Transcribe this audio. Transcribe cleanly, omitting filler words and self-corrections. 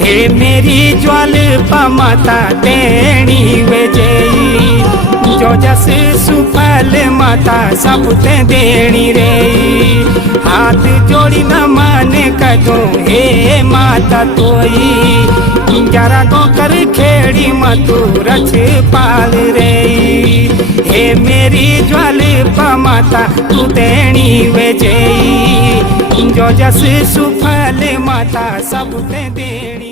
हे मेरी ज्वाल्पा माता तेणी वेजेई, जो जस सुफल माता सब ते देणी रे। हाथ जोड़ी न मान कदों हे माता तोई, जरा गो कर खेड़ी मतु रच पाल रे। हे मेरी ज्वाल्पा माता तू तेणी वेजेई, जो जस सुफल माता सब ते देणी।